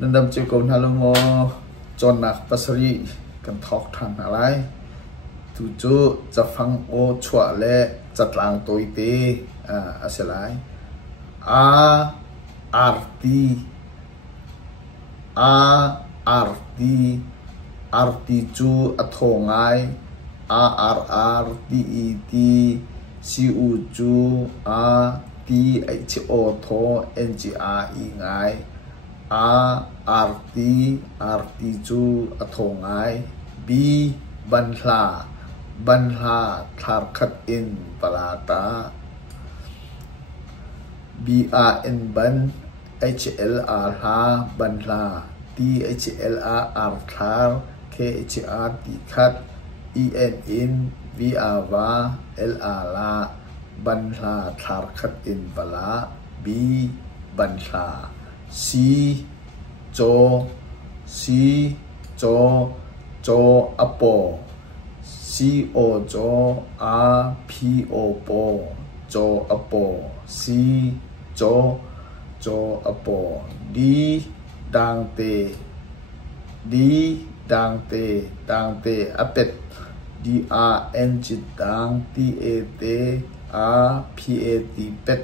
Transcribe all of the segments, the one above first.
nên đâm chiều cầu nào ngô chọn nạc pasari cần thọc thằng lại tu chúจะฟังโอชัวเล่จัดลางตัวตีsẽ lại arti arti chú athongai rrt cu chú tho tho ngre ngai rrt chú athongai b ban la thar khat in palata ban ban hlr ha ban la thlr thar khr ti khat in vr va lr la ban la thar khat in pala b ban la c cho apo co cho po po cho apo c cho apo d dang te apet drng dang pat pet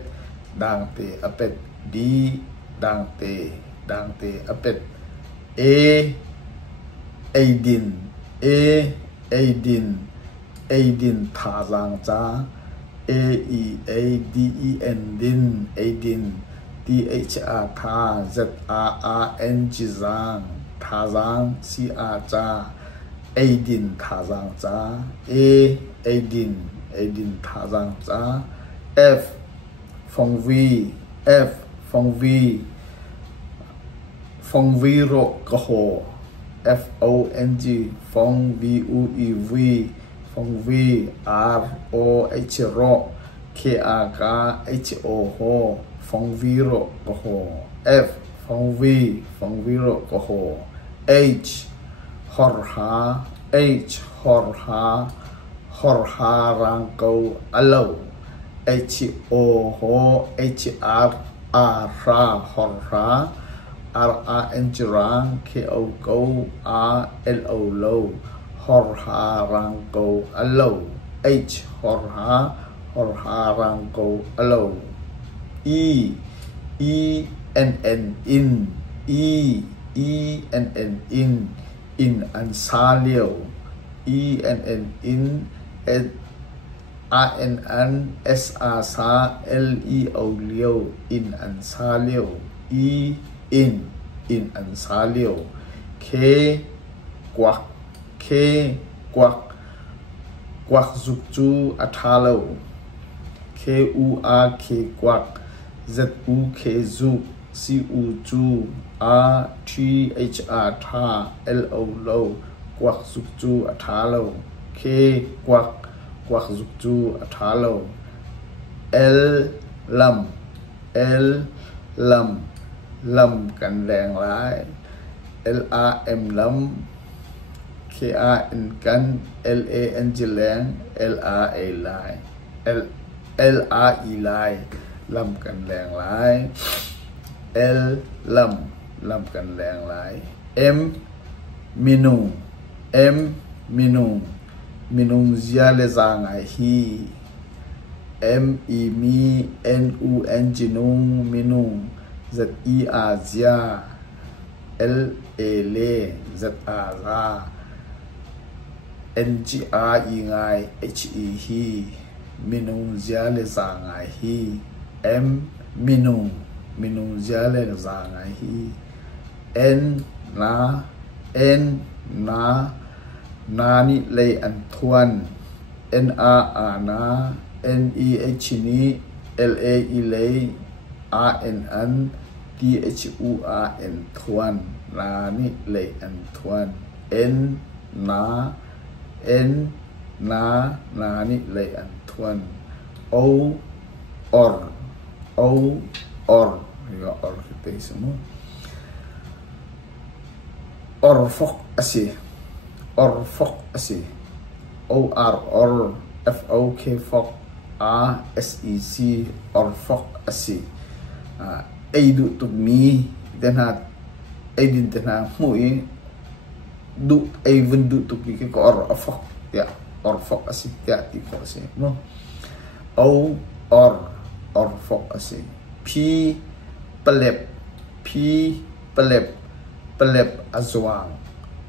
dang te apet d dang te apet aidin tha giang cha aedin din thr tha zrng giang tha giang cr cha aidin tha giang cha aidin tha giang cha f phong vi ro ka ho fong phong vuev phong vi roh ro kr ho phong vi ro ka ho f phong vi ro ka ho h hor ha rang câu alo ho hr ra hor ra rang rang ko câu lo lo hor ha rang câu alo h hor ha rang câu alo en in an sa liu an sa sa leo liu in an sa liu in an sa liu k quack dục chu athalo k quack zu k dục cu chu thr tha lo lo quack dục chu athalo k quack dục chu athalo l lamกันแรงร้าย lrm ล้ำ krn กัน lan จิแรง lra ลาย lre ลายล้ำกันแรงร้าย l ล้ำกันแรงร้าย m มินุงเจียเลจางไอฮีm e mi nu n จินุงมินุงzia la za ngr ngai he minung zia le za ngai hi m minung zia le za ngai hi n na ni le an thuan na ne h ni la le rnn thun thuan na ni le an thuan na ni le an thuan or yo or kita semua orfok asi or fok fok sec orfok asi aidu to me then had ai din tena mui du ai vun du tu ki ko orfok ya orfok asi ya ti ko asi mo o orfok asi p pelep azwang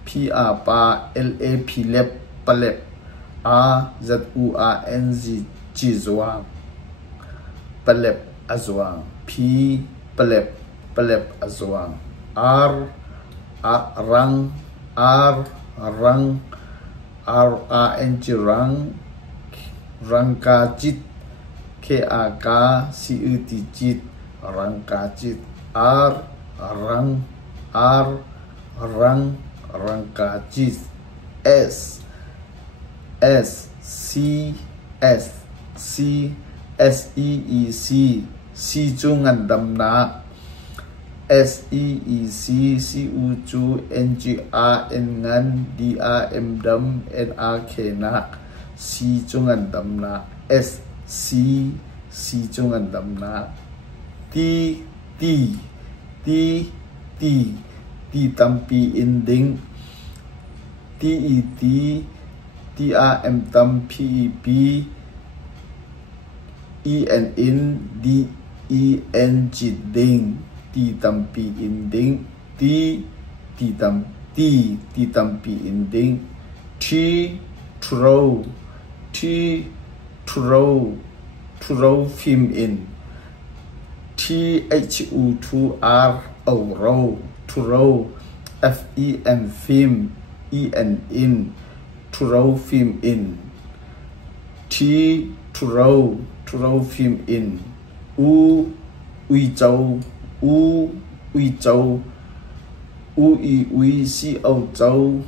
p a pa l a p lep pelep a z u a n z ji zwang pelep azwang p pelep azwang r a n g rang ka jit k a k c u t jit rang ka jit r rang ka jit s e e c chu ngan dam na s e e c u chu n g a n ngan d a m dam n a k na c chu ngan dam na s c chu ngan dam na t tampi ending t a m tam p e p e n in d e n g ding t tampi ending t tampi ending throw film in t h u 2 r o row throw f e m film e n in throw film in throw film in ui châu ui si âu châu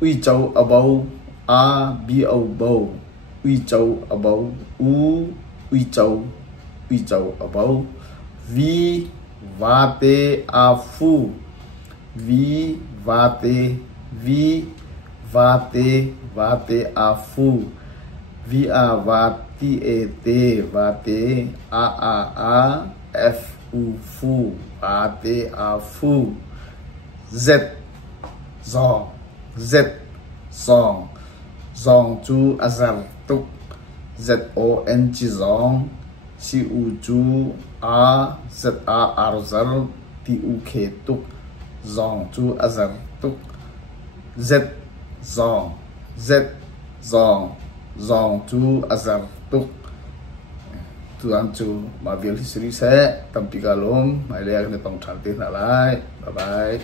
ui châu abou a bi âu bou ui châu abou ui châu abou vi vate a fu vi vate a fu vi a vati e te vate a f u fu vate a fu z zong chu azar tuk z o n chi zong si u chu a z a arzal ti u ke tuk zong chu azar tuk zong chu azar tuk tuan chu mabil history se tampi kalum mai le ne tong thal te na lai bye bye